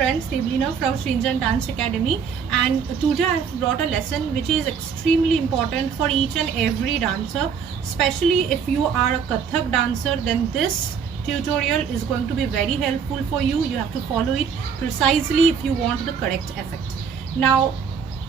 friend Stabilina from Srinjan Dance Academy, and today I have brought a lesson which is extremely important for each and every dancer, especially if you are a Kathak dancer. Then this tutorial is going to be very helpful for you. You have to follow it precisely if you want the correct effect. Now,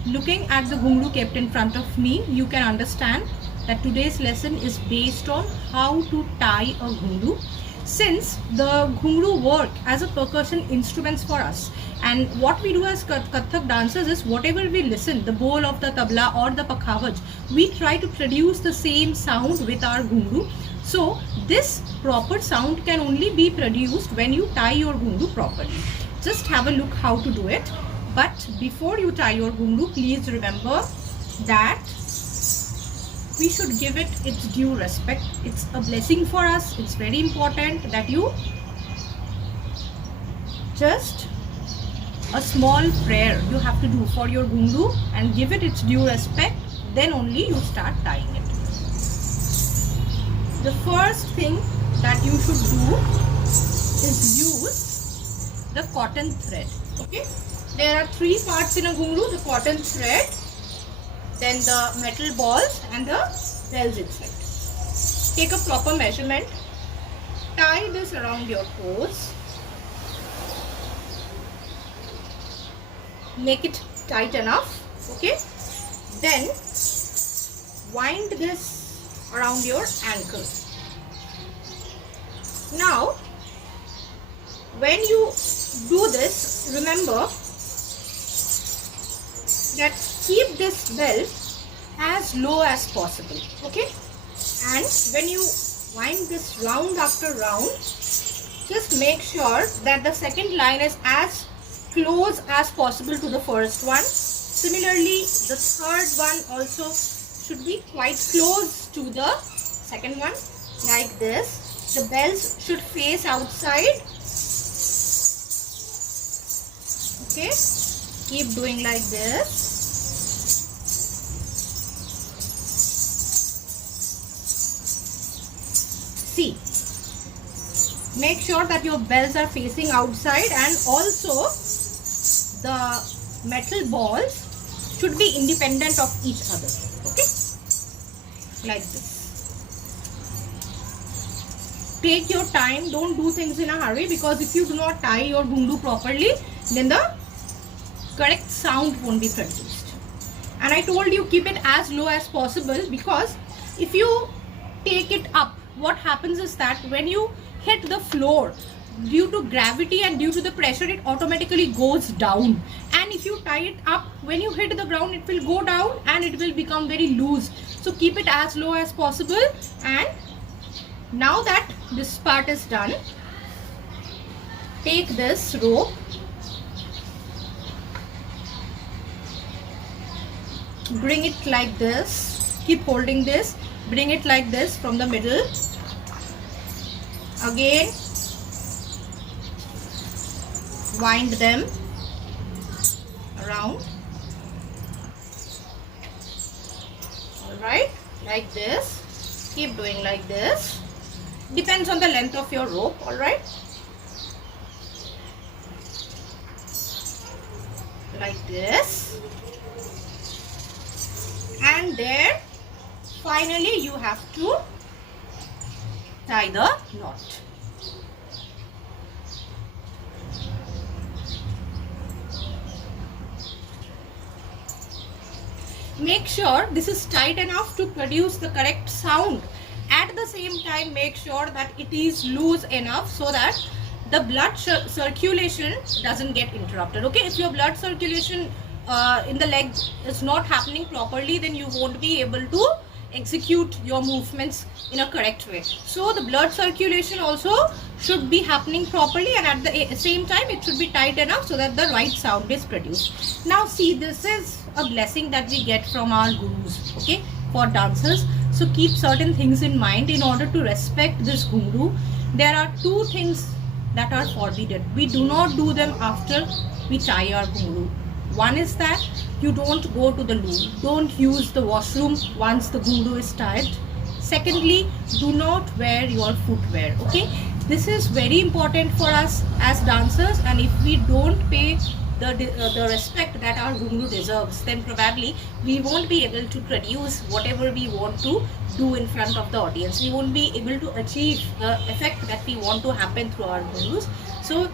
looking at the ghungru kept in front of me, you can understand that today's lesson is based on how to tie a ghungru. Since the ghungru work as a percussion instruments for us, and what we do as Kathak dancers is whatever we listen, the bowl of the tabla or the pakhavaj, we try to produce the same sound with our ghungru. So this proper sound can only be produced when you tie your ghungru properly. Just have a look how to do it. But before you tie your ghungru, please remember that we should give it its due respect. It's a blessing for us. It's very important that you just a small prayer you have to do for your ghungru and give it its due respect. Then only you start tying it. The first thing that you should do is use the cotton thread. Okay, there are three parts in a ghungru: the cotton thread, then the metal balls and the bells inside. Take a proper measurement, tie this around your toes, make it tight enough. Okay, then wind this around your ankle. Now when you do this, remember that keep this bell as low as possible. Okay, and when you wind this round after round, just make sure that the second line is as close as possible to the first one. Similarly, the third one also should be quite close to the second one, like this. The bells should face outside. Okay, keep doing like this. See, make sure that your bells are facing outside, and also the metal balls should be independent of each other. Okay, like this. Take your time, don't do things in a hurry, because if you do not tie your ghungru properly, then the correct sound won't be produced. And I told you keep it as low as possible, because if you take it up, what happens is that when you hit the floor, due to gravity and due to the pressure, it automatically goes down. And if you tie it up, when you hit the ground, it will go down and it will become very loose. So keep it as low as possible. And now that this part is done, take this rope, bring it like this, keep holding this, bring it like this from the middle. Again, wind them around. Alright, like this. Keep doing like this. Depends on the length of your rope. Alright, like this. And there, finally you have to tie the knot. Make sure this is tight enough to produce the correct sound. At the same time, make sure that it is loose enough so that the blood circulation doesn't get interrupted. Okay, if your blood circulation in the leg is not happening properly, then you won't be able to execute your movements in a correct way. So the blood circulation also should be happening properly, and at the same time it should be tight enough so that the right sound is produced. Now see, this is a blessing that we get from our gurus, okay, for dancers. So keep certain things in mind in order to respect this ghungru. There are two things that are forbidden. We do not do them after we tie our ghungru. One is that you don't go to the loo. Don't use the washroom once the ghungru is tied. Secondly, do not wear your footwear. Okay, This is very important for us as dancers, and if we don't pay the respect that our ghungroo deserves, then probably we won't be able to produce whatever we want to do in front of the audience. We won't be able to achieve the effect that we want to happen through our ghungroos. So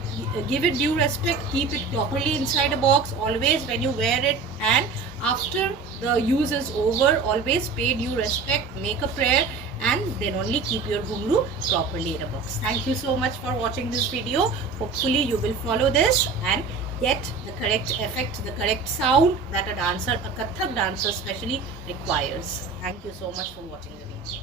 give it due respect, keep it properly inside a box always when you wear it, and after the use is over, always pay due respect, make a prayer, and then only keep your ghungroo properly in a box. Thank you so much for watching this video. Hopefully you will follow this and get the correct effect, the correct sound that a dancer, a Kathak dancer especially, requires. Thank you so much for watching the video.